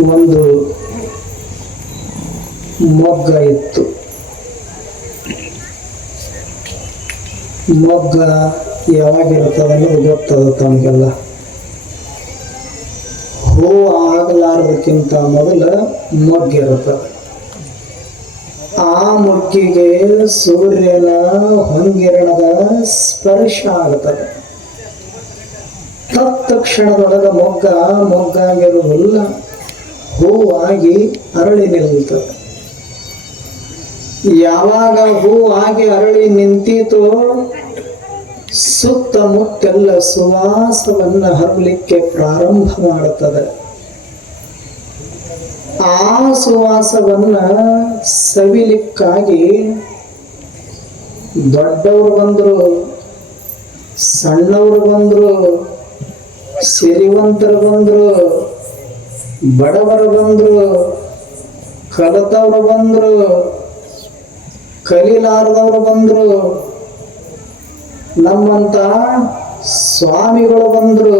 ಒಂದು ಮೊಗ್ಗ ಇತ್ತು. ಮೊಗ್ಗ ಯಾವಾಗಿರ್ತದೆ ಅನ್ನೋದು ಗೊತ್ತದ ತಮಗೆಲ್ಲ. ಹೂ ಆಗಲಾರದಕ್ಕಿಂತ ಮೊದಲ ಮೊಗ್ಗಿರುತ್ತ ಆ ಮೊಗ್ಗಿಗೆ ಸೂರ್ಯನ ಹೊಂಗಿರಣದ ಸ್ಪರ್ಶ ಆಗುತ್ತದೆ. ತತ್ ಕ್ಷಣದೊಳಗ ಮೊಗ್ಗ ಮೊಗ್ಗಾಗಿರುವುದಿಲ್ಲ ಹೂವಾಗಿ ಅರಳಿ ನಿಲ್ತದೆ ಯಾವಾಗ ಹೂ ಆಗಿ ಅರಳಿ ನಿಂತೀತೋ ಸುತ್ತಮುತ್ತೆಲ್ಲ ಸುವಾಸವನ್ನ ಹರಲಿಕ್ಕೆ ಪ್ರಾರಂಭ ಮಾಡುತ್ತದೆ. ಆ ಸುವಾಸವನ್ನ ಸವಿಲಿಕ್ಕಾಗಿ ದೊಡ್ಡವರು ಬಂದ್ರು, ಸಣ್ಣವರು ಬಂದ್ರು, ಸಿರಿವಂತರು ಬಂದ್ರು ಬಡವರು ಬಂದ್ರು, ಕಲಿತವ್ರು ಬಂದ್ರು, ಕಲೀಲಾರದವರು ಬಂದ್ರು, ನಮ್ಮಂತ ಸ್ವಾಮಿಗಳು ಬಂದ್ರು,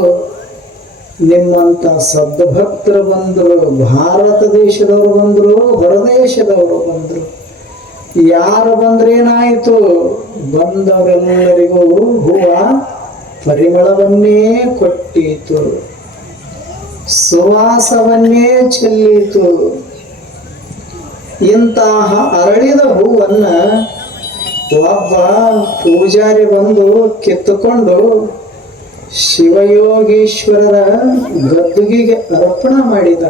ನಿಮ್ಮಂತ ಸದ್ಭಕ್ತರು ಬಂದ್ರು, ಭಾರತ ದೇಶದವರು ಬಂದ್ರು, ಹೊರದೇಶದವರು ಬಂದ್ರು. ಯಾರು ಬಂದ್ರೇನಾಯಿತು ಬಂದವರೆಲ್ಲರಿಗೂ ಹೂವ ಪರಿಮಳವನ್ನೇ ಕೊಟ್ಟೀತು. ಸುವಾಸವನ್ನೇ ಚೆಲ್ಲಿತು. ಇಂತಹ ಅರಳಿದ ಹೂವನ್ನ ಒಬ್ಬ ಪೂಜಾರಿ ಬಂದು ಕಿತ್ತುಕೊಂಡು ಶಿವಯೋಗೀಶ್ವರರ ಗದ್ದುಗಿಗೆ ಅರ್ಪಣ ಮಾಡಿದ.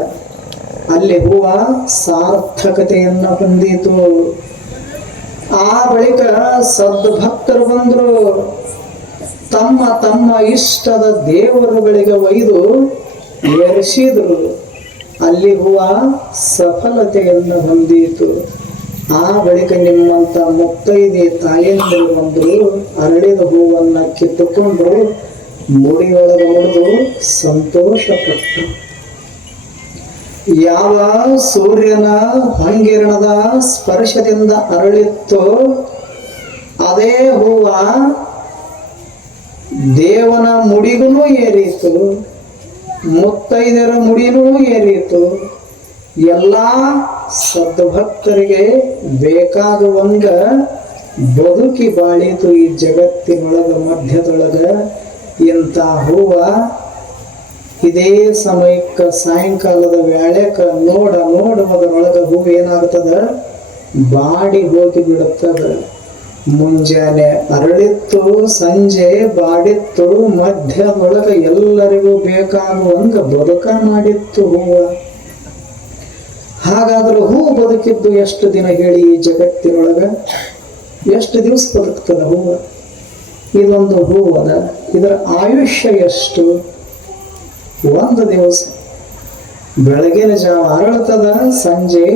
ಅಲ್ಲಿ ಹೂವ ಸಾರ್ಥಕತೆಯನ್ನ ಹೊಂದಿತು. ಆ ಬಳಿಕ ಸದ್ಭಕ್ತರು ಬಂದ್ರು. ತಮ್ಮ ತಮ್ಮ ಇಷ್ಟದ ದೇವರುಗಳಿಗೆ ಒಯ್ದು ಏರಿಸಿದ್ರು ಅಲ್ಲಿ ಹೂವ ಸಫಲತೆಯನ್ನು ಹೊಂದಿತು. ಆ ಬಳಿಕ ನಿಮ್ಮಂತ ಮುತ್ತೈದೆ ತಾಯಂದಿರು ಬಂದ್ರು ಅರಳಿದ ಹೂವನ್ನ ಕಿತ್ತುಕೊಂಡು ಮುಡಿಯೊಳಗೆ ಹೊಡೆದು ಸಂತೋಷಪಟ್ಟರು ಯಾವ ಸೂರ್ಯನ ಹಂಗಿರಣದ ಸ್ಪರ್ಶದಿಂದ ಅರಳಿತ್ತೋ, ಅದೇ ಹೂವ ದೇವನ ಮುಡಿಗೂ ಏರಿತು ಮುತ್ತೈದರ ಮುಡಿನೂ ಏರಿತು ಎಲ್ಲ ಸದ್ಭಕ್ತರಿಗೆ ಬೇಕಾದ ಒಂದು ಬದುಕಿ ಬಾಳಿತು ಈ ಜಗತ್ತಿನೊಳಗ, ಮಧ್ಯದೊಳಗ. ಇಂಥ ಹೂವ ಇದೇ ಸಮಯಕ್ಕ, ಸಾಯಂಕಾಲದ ವ್ಯಾಳಕ ನೋಡ ನೋಡುವುದರೊಳಗ ಹೂವು ಏನಾಗ್ತದ? ಬಾಡಿ ಹೋಗಿ ಬಿಡುತ್ತದ. ಮುಂಜಾನೆ ಅರಳಿತ್ತು, ಸಂಜೆ ಬಾಡಿತ್ತು ಒಳಗ ಎಲ್ಲರಿಗೂ ಬೇಕಾಗುವಂಗ ಬದುಕ ಮಾಡಿತ್ತು ಹೂವ. ಹಾಗಾದ್ರೂ ಹೂ ಬದುಕಿದ್ದು ಎಷ್ಟು ದಿನ ಹೇಳಿ ಈ ಜಗತ್ತಿನೊಳಗ? ಎಷ್ಟು ದಿವಸ ಬದುಕ್ತದ ಹೂವ? ಇದೊಂದು ಹೂವದ, ಇದರ ಆಯುಷ್ಯ ಎಷ್ಟು? ಒಂದು ದಿವಸ. ಬೆಳಗಿನ ಜಾವ ಅರಳ್ತದ, ಸಂಜೆ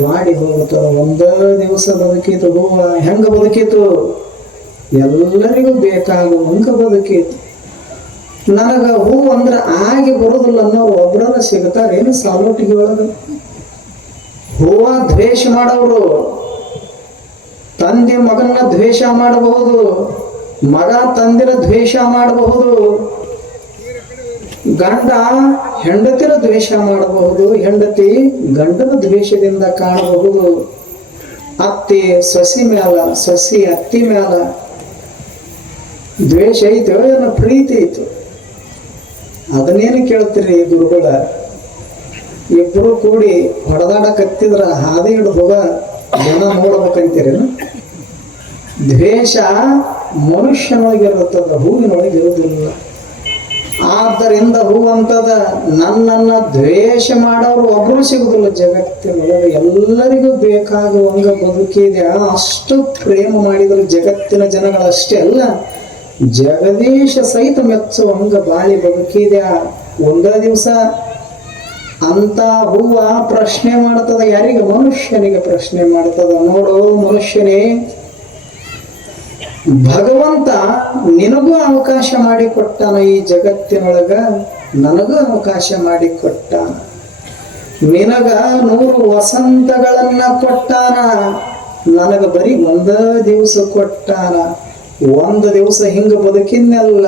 ಬಾಡಿ ಹೋಗುತ್ತದ ಒಂದ ದಿವಸ ಬದುಕಿತು, ಹೂವ ಹೆಂಗ ಬದುಕಿತು? ಎಲ್ಲರಿಗೂ ಬೇಕಾಗುವಂಗ ಬದುಕಿತು. ನನಗ ಹೂ ಅಂದ್ರ ಆಗಿ ಬರುದಿಲ್ಲ ಅನ್ನೋ ಒಬ್ರನ್ನ ಸಿಗ್ತಾರೇನು ಸಾಲೋಟಿಗೆ ಒಳಗ? ಹೂವ ದ್ವೇಷ ಮಾಡೋರು, ತಂದೆ ಮಗನ ದ್ವೇಷ ಮಾಡಬಹುದು, ಮಗ ತಂದಿರ ದ್ವೇಷ ಮಾಡಬಹುದು ಗಂಡ ಹೆಂಡತಿರ ದ್ವೇಷ ಮಾಡಬಹುದು, ಹೆಂಡತಿ ಗಂಡನ ದ್ವೇಷದಿಂದ ಕಾಣಬಹುದು. ಅತ್ತಿ ಸಸಿ ಮ್ಯಾಲ, ಸಸಿ ಅತ್ತಿ ಮ್ಯಾಲ ದ್ವೇಷ ಐತೆ, ಏನೋ ಪ್ರೀತಿ ಐತು. ಅದನ್ನೇನು ಕೇಳ್ತೀರಿ ಗುರುಗಳ? ಇಬ್ರು ಕೂಡಿ ಹೊಡೆದಾಡಕತ್ತಿದ್ರ ಹಾದಿ ಹಿಡಿದು ಹೋಗ ಜನ ನೋಡ್ಬೇಕಂತೀರೇನು ದ್ವೇಷ ಮನುಷ್ಯನೊಳಗಿರುತ್ತದ ಹೂವಿನೊಳಗೆ ಇರುವುದಿಲ್ಲ ಆದ್ದರಿಂದ ಹೂವಂತದ ನನ್ನನ್ನ ದ್ವೇಷ ಮಾಡೋರು ಒಬ್ರು ಸಿಗುದಿಲ್ಲ. ಜಗತ್ತಿನೊಳಗೆ ಎಲ್ಲರಿಗೂ ಬೇಕಾಗುವಂಗ ಬದುಕಿದೆ ಅಷ್ಟು ಪ್ರೇಮ ಮಾಡಿದ್ರು ಜಗತ್ತಿನ ಜನಗಳಷ್ಟೇ ಅಲ್ಲ. ಜಗದೀಶ ಸಹಿತ ಮೆಚ್ಚುವಂಗ ಬಾಳಿ ಬದುಕಿದೆ ಒಂದೇ ದಿವಸ ಅಂತ ಹೂವ ಪ್ರಶ್ನೆ ಮಾಡ್ತದ. ಯಾರಿಗೆ? ಮನುಷ್ಯನಿಗೆ ಪ್ರಶ್ನೆ ಮಾಡ್ತದ. ನೋಡು ಮನುಷ್ಯನೇ ಭಗವಂತ ನಿನಗೂ ಅವಕಾಶ ಮಾಡಿಕೊಟ್ಟನ ಈ ಜಗತ್ತಿನೊಳಗ? ನನಗೂ ಅವಕಾಶ ಮಾಡಿಕೊಟ್ಟ ನಿನಗ ನೂರು ವಸಂತಗಳನ್ನ ಕೊಟ್ಟಾನ. ನನಗ ಬರೀ ಒಂದ ದಿವಸ ಕೊಟ್ಟಾನ. ಒಂದು ದಿವಸ ಹಿಂಗ ಬದುಕಿನ್ನೆಲ್ಲ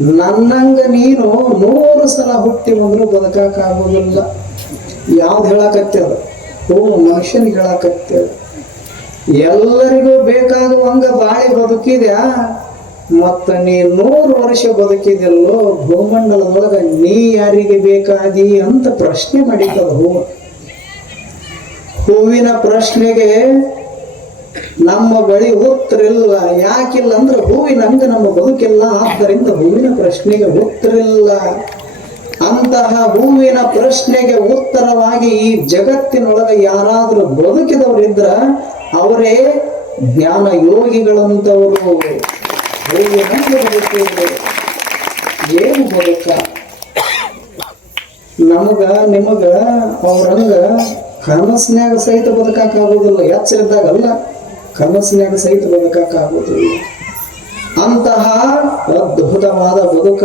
ನನ್ನಂಗ ನೀನು ನೂರು ಸಲ ಹುಟ್ಟಿ ಬಂದ್ರು ಬದುಕಾಕಾಗೋದಿಲ್ಲ ಯಾವ್ದು ಹೇಳಕತ್ತೇವ ಓ ಮನುಷ್ಯನಿಗೆ ಹೇಳಕತ್ತದ ಎಲ್ಲರಿಗೂ ಬೇಕಾಗುವಂಗ ಬಾಳಿ ಬದುಕಿದ್ಯಾ? ಮತ್ತ ನೀ ನೂರು ವರ್ಷ ಬದುಕಿದೆಲ್ಲೋ ಭೂಮಂಡಲದೊಳಗ ನೀ ಯಾರಿಗೆ ಬೇಕಾದಿ ಅಂತ ಪ್ರಶ್ನೆ ಮಾಡಿದ ಹೂವು ಹೂವಿನ ಪ್ರಶ್ನೆಗೆ ನಮ್ಮ ಬಳಿ ಉತ್ತರ ಇಲ್ಲ. ಯಾಕಿಲ್ಲ ಅಂದ್ರೆ ಹೂವಿನಂಗ ನಮ್ಮ ಬದುಕಿಲ್ಲ. ಆದ್ದರಿಂದ ಹೂವಿನ ಪ್ರಶ್ನೆಗೆ ಉತ್ತರ ಇಲ್ಲ. ಅಂತಹ ಹೂವಿನ ಪ್ರಶ್ನೆಗೆ ಉತ್ತರವಾಗಿ ಈ ಜಗತ್ತಿನೊಳಗೆ ಯಾರಾದ್ರೂ ಬದುಕಿದವರಿದ್ರ ಅವರೇ ಜ್ಞಾನ ಯೋಗಿಗಳಂತವರು. ಏನು ಬದುಕ ನಮಗ, ನಿಮಗ, ಅವ್ರಂಗ ಕನಸಿನ್ಯಾಗ ಸಹಿತ ಬದುಕಾಕ ಆಗೋದಿಲ್ಲ ಎಚ್ಚರಿದ್ದಾಗಲ್ಲ ಕನಸಿನ್ಯಾಗ ಸಹಿತ ಬದುಕಾಕ ಆಗೋದಿಲ್ಲ ಅಂತಹ ಅದ್ಭುತವಾದ ಬದುಕ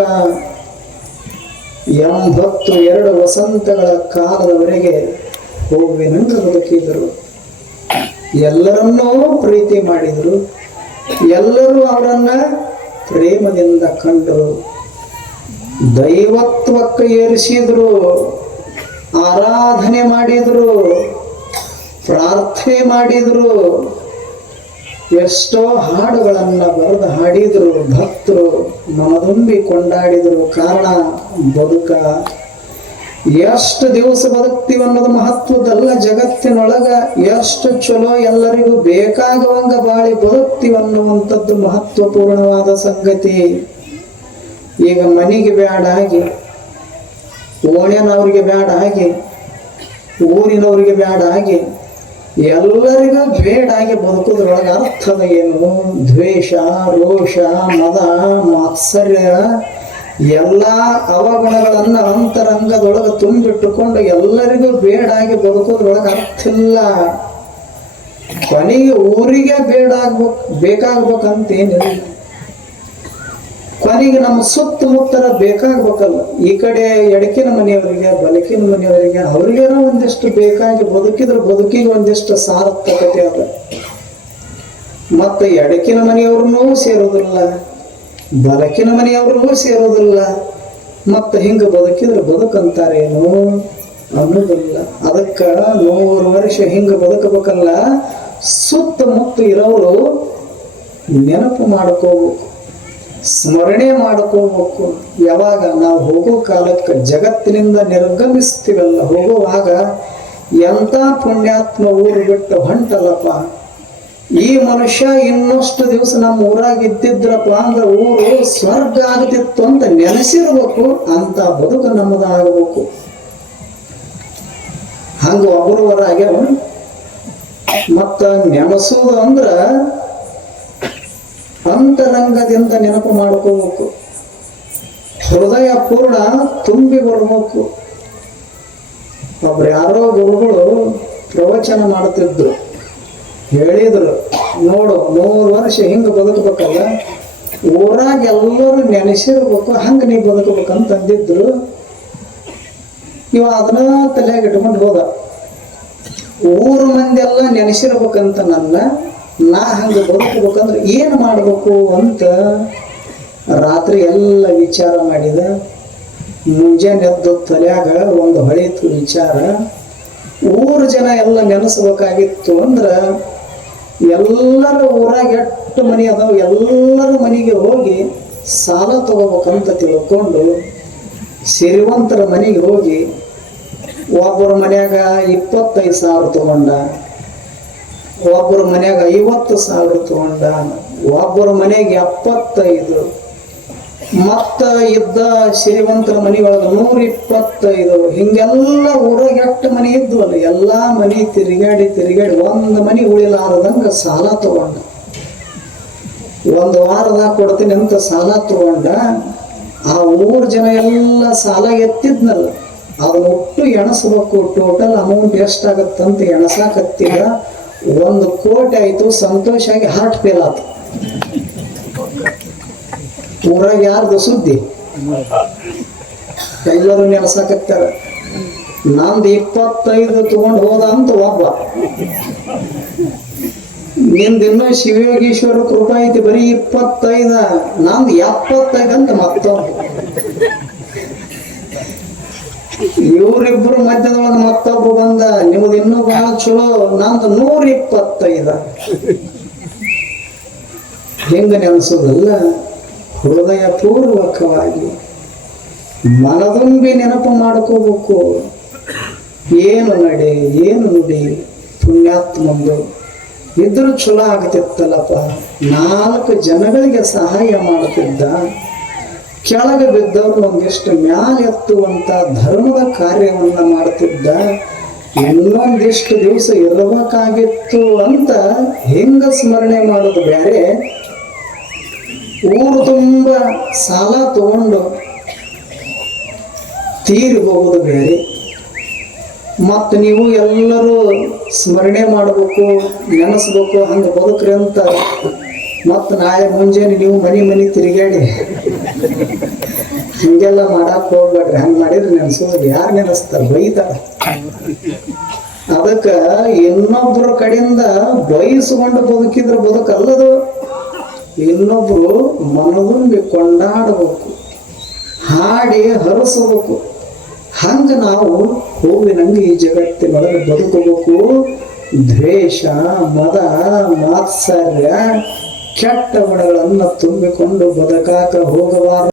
ಎಂಬತ್ತು ಎರಡು ವಸಂತಗಳ ಕಾಲದವರೆಗೆ ಹೂವಿನಂಗ ಬದುಕಿದರು ಎಲ್ಲರನ್ನೂ ಪ್ರೀತಿ ಮಾಡಿದರು. ಎಲ್ಲರೂ ಅವರನ್ನ ಪ್ರೇಮದಿಂದ ಕಂಡರು. ದೈವತ್ವಕ್ಕೆ ಏರಿಸಿದ್ರು, ಆರಾಧನೆ ಮಾಡಿದರು, ಪ್ರಾರ್ಥನೆ ಮಾಡಿದರು, ಎಷ್ಟೋ ಹಾಡುಗಳನ್ನ ಬರೆದು ಹಾಡಿದ್ರು, ಭಕ್ತರು ಮನದುಂಬಿ ಕೊಂಡಾಡಿದರು. ಕಾರಣ ಬದುಕ ಎಷ್ಟು ದಿವಸ ಬದುಕ್ತೀವಿ ಅನ್ನೋದು ಮಹತ್ವದಲ್ಲ ಜಗತ್ತಿನೊಳಗ ಎಷ್ಟು ಚಲೋ ಎಲ್ಲರಿಗೂ ಬೇಕಾಗುವಂಗ ಬಾಳಿ ಬದುಕ್ತೀವಿ ಅನ್ನುವಂಥದ್ದು ಮಹತ್ವಪೂರ್ಣವಾದ ಸಂಗತಿ. ಈಗ ಮನೆಗೆ ಬ್ಯಾಡ ಆಗಿ, ಓಣ್ಯನವ್ರಿಗೆ ಬ್ಯಾಡ ಆಗಿ, ಊರಿನವ್ರಿಗೆ ಬ್ಯಾಡ ಆಗಿ, ಎಲ್ಲರಿಗೂ ಬೇಡ ಆಗಿ ಬದುಕೋದ್ರೊಳಗೆ ಅರ್ಥದ ಏನು? ದ್ವೇಷ, ರೋಷ, ಮದ, ಮಾತ್ಸರ್ಯ ಎಲ್ಲ ಅವಗುಣಗಳನ್ನ ಅಂತರಂಗದೊಳಗೆ ತುಂಬಿಟ್ಟುಕೊಂಡು ಎಲ್ಲರಿಗೂ ಬೇಡಾಗಿ ಬದುಕೋದ್ರೊಳಗೆ ಅರ್ಥ ಇಲ್ಲ ಕೊನೆಗೆ ಊರಿಗೆ ಬೇಡ ಆಗ್ಬೇಕು ಬೇಕಾಗ್ಬೇಕಂತೇನಿಲ್ಲ. ಕೊನೆಗೆ ನಮ್ಮ ಸುತ್ತಮುತ್ತರ ಬೇಕಾಗ್ಬೇಕಲ್ಲ. ಈ ಕಡೆ ಎಡಕಿನ ಮನೆಯವರಿಗೆ, ಬಲಕಿನ ಮನೆಯವರಿಗೆ ಅವ್ರಿಗೇನೋ ಒಂದಿಷ್ಟು ಬೇಕಾಗಿ ಬದುಕಿದ್ರೆ ಬದುಕಿಗೆ ಒಂದಿಷ್ಟು ಸಾರ್ಥಕತೆ ಅದ. ಮತ್ತೆ ಎಡಕಿನ ಮನೆಯವ್ರನ್ನೂ ಸೇರೋದಿಲ್ಲ. ಬಲಕಿನ ಮನೆಯವರು ಸೇರೋದಿಲ್ಲ ಮತ್ತೆ ಹಿಂಗ ಬದುಕಿದ್ರೆ ಬದುಕಂತಾರೇನು ಅನ್ನೋದಿಲ್ಲ. ಅದಕ್ಕೆ ನೂರು ವರ್ಷ ಹಿಂಗ ಬದುಕಬೇಕಲ್ಲ? ಸುತ್ತಮುತ್ತ ಇರೋರು ನೆನಪು ಮಾಡ್ಕೋಬೇಕು. ಸ್ಮರಣೆ ಮಾಡ್ಕೋಬೇಕು. ಯಾವಾಗ ನಾವು ಹೋಗೋ ಕಾಲಕ್ಕೆ ಜಗತ್ತಿನಿಂದ ನಿರ್ಗಮಿಸ್ತೀವಲ್ಲ? ಹೋಗುವಾಗ ಎಂಥ ಪುಣ್ಯಾತ್ಮ ಊರು ಬಿಟ್ಟು ಹೊಂಟಲ್ಲಪ್ಪ? ಈ ಮನುಷ್ಯ ಇನ್ನಷ್ಟು ದಿವಸ ನಮ್ಮ ಊರಾಗ ಇದ್ದಿದ್ರಪ್ಪ ಅಂದ್ರೆ ಊರು ಸ್ವರ್ಗ ಆಗ್ತಿತ್ತು ಅಂತ ನೆನೆಸಿರ್ಬೇಕು, ಅಂತ ಬದುಕು ನಮ್ಮದಾಗಬೇಕು ಹಂಗ ಒಬ್ಬರವರಾಗ್ಯಾವ ಮತ್ತ ನೆನೆಸೋದು ಅಂದ್ರ ಅಂತರಂಗದಿಂದ ನೆನಪು ಮಾಡ್ಕೋಬೇಕು. ಹೃದಯ ಪೂರ್ಣ ತುಂಬಿ ಬರ್ಬೇಕು. ಒಬ್ರು ಯಾರೋ ಗುರುಗಳು ಪ್ರವಚನ ಮಾಡ್ತಿದ್ರು. ಹೇಳಿದ್ರು. ನೋಡು ನೂರು ವರ್ಷ ಹಿಂಗೆ ಬದುಕಬೇಕಲ್ಲ? ಊರಾಗ ಎಲ್ಲರೂ ನೆನೆಸಿರ್ಬೇಕು, ಹಂಗ ನೀ ಬದುಕಬೇಕಂತ ಅಂದಿದ್ರು. ಇವ ಅದನ್ನ ತಲೆಯಾಗ ಇಟ್ಕೊಂಡು ಹೋದ. ಊರ ಮಂದಿ ಎಲ್ಲ ನೆನೆಸಿರ್ಬೇಕಂತ ನನ್ನ, ನಾ ಹಂಗೆ ಬದುಕಬೇಕಂದ್ರೆ ಏನು ಮಾಡಬೇಕು ಅಂತ ರಾತ್ರಿ ಎಲ್ಲ ವಿಚಾರ ಮಾಡಿದ. ಮುಂಜಾನೆ ಎದ್ದು ತಲೆಯಾಗ ಒಂದು ಹೊಳಿತು ವಿಚಾರ. ಊರು ಜನ ಎಲ್ಲ ನೆನೆಸ್ಬೇಕಾಗಿತ್ತು ಅಂದ್ರ ಎಲ್ಲರ ಊರಾಗ ಎಷ್ಟು ಮನೆ ಅದಾವ, ಎಲ್ಲರ ಮನೆಗೆ ಹೋಗಿ ಸಾಲ ತಗೋಬೇಕಂತ ತಿಳ್ಕೊಂಡು ಸಿರಿವಂತರ ಮನೆಗೆ ಹೋಗಿ ಒಬ್ಬರ ಮನ್ಯಾಗ ಇಪ್ಪತ್ತೈದು ಸಾವಿರ ತಗೊಂಡ, ಒಬ್ಬರ ಮನ್ಯಾಗ ಐವತ್ತು ಸಾವಿರ ತಗೊಂಡ, ಒಬ್ಬರ ಮನೆಗೆ ಎಪ್ಪತ್ತೈದು ಮತ್ತ ಇದ್ದ ಶ್ರೀಮಂತರ ಮನೆಯೊಳಗ ನೂರ ಇಪ್ಪತ್ತೈದು ಹಿಂಗೆಲ್ಲ ಊರಾಗ ಎಷ್ಟು ಮನೆ ಇದ್ವಲ್ಲ ಎಲ್ಲಾ ಮನೆ ತಿರುಗಾಡಿ ತಿರುಗಾಡಿ ಒಂದು ಮನೆ ಉಳಿಲಾರದಂಗ ಸಾಲ ತಗೊಂಡ. ಒಂದು ವಾರದಾಗ ಕೊಡ್ತೀನಿ ಅಂತ ಸಾಲ ತಗೊಂಡ, ಆ ಊರ್ ಜನ ಎಲ್ಲ ಸಾಲ ಎತ್ತಿದ್ನಲ್ಲ. ಅದನ್ನ ಒಟ್ಟು ಎಣಸ್ಬೇಕು. ಟೋಟಲ್ ಅಮೌಂಟ್ ಎಷ್ಟಾಗತ್ತಂತ ಎಣಸಾಕತ್ತಿದ ಒಂದು ಕೋಟಿ ಆಯ್ತು ಸಂತೋಷ ಆಗಿ ಹಾರ್ಟ್ ಫೇಲ್ ಆತು. ಊರಾಗ ಯಾರ್ದು ಸುದ್ದಿ ಎಲ್ಲರೂ ನೆಲಸಾಕತ್ತಾರ ನಂದು ಇಪ್ಪತ್ತೈದು ತಗೊಂಡು ಹೋದ ಅಂತ ಒಬ್ಬ. ನಿಂದ ಇನ್ನೂ ಶಿವಯೋಗೀಶ್ವರ ಕೃಪಾ ಐತಿ, ಬರೀ ಇಪ್ಪತ್ತೈದ, ನಂದು ಎಪ್ಪತ್ತೈದು ಅಂತ ಮತ್ತೊಬ್ಬ ಇವರಿಬ್ಬರು ಮಧ್ಯದೊಳಗೆ ಮತ್ತೊಬ್ಬ ಬಂದ, ನಿಮ್ದು ಇನ್ನೂ ಬಹಳ ಚಲೋ, ನಂದು ನೂರ ಇಪ್ಪತ್ತೈದ. ಹೆಂಗ ನೆನೆಸೋದಲ್ಲ. ಹೃದಯ ಪೂರ್ವಕವಾಗಿ ಮನದುಂಬಿ ನೆನಪು ಮಾಡ್ಕೋಬೇಕು. ಏನು ನಡೆ, ಏನು ನುಡಿ, ಪುಣ್ಯಾತ್ಮಂದು. ಇದ್ರ ಚಲೋ ಆಗ್ತಿತ್ತಲ್ಲಪ್ಪ. ನಾಲ್ಕು ಜನಗಳಿಗೆ ಸಹಾಯ ಮಾಡುತ್ತಿದ್ದ, ಕೆಳಗೆ ಬಿದ್ದವರು ಒಂದಿಷ್ಟು ಮ್ಯಾಲೆ ಎತ್ತುವಂತ ಧರ್ಮದ ಕಾರ್ಯವನ್ನ ಮಾಡ್ತಿದ್ದ ಇನ್ನೊಂದಿಷ್ಟು ದಿವಸ ಇರಬೇಕಾಗಿತ್ತು ಅಂತ ಹೆಂಗ ಸ್ಮರಣೆ ಮಾಡೋದು ಬೇರೆ? ಊರು ತುಂಬ ಸಾಲ ತಗೊಂಡು ತೀರಿ ಹೋಗೋದು ಬೇರೆ. ಮತ್ತು ನೀವು ಎಲ್ಲರೂ ಸ್ಮರಣೆ ಮಾಡಬೇಕು, ನೆನೆಸ್ಬೇಕು, ಹಂಗೆ ಬದುಕ್ರಿ ಅಂತ. ಮತ್ತು ನಾಳೆ ಮುಂಜಾನೆ ನೀವು ಮನೆ ಮನೆ ತಿರುಗಾಡಿ ಹಿಂಗೆಲ್ಲ ಮಾಡಕ್ಕೆ ಹೋಗ್ಬೇಡ್ರಿ, ಹಂಗೆ ಮಾಡಿದ್ರೆ ನೆನೆಸೋದು ಯಾರು ನೆನೆಸ್ತಾರೆ? ಬೈತಾರ. ಅದಕ್ಕೆ ಇನ್ನೊಬ್ಬರ ಕಡೆಯಿಂದ ಬಯಸ್ಕೊಂಡು ಬದುಕಿದ್ರೆ ಬದುಕಲ್ಲದು. ಇನ್ನೊಬ್ರು ಮನದುಂಬಿ ಕೊಂಡಾಡಬೇಕು, ಹಾಡಿ ಹರಸಬೇಕು. ಹಂಗ ನಾವು ಹೂವಿನಂಗೆ ಈ ಜಗತ್ತಿನೊಳಗೆ ಬದುಕಬೇಕು. ದ್ವೇಷ, ಮದ, ಮಾತ್ಸರ್ಯ, ಕೆಟ್ಟ ಗುಣಗಳನ್ನು ತುಂಬಿಕೊಂಡು ಬದುಕಾಕ ಹೋಗಬಾರದು.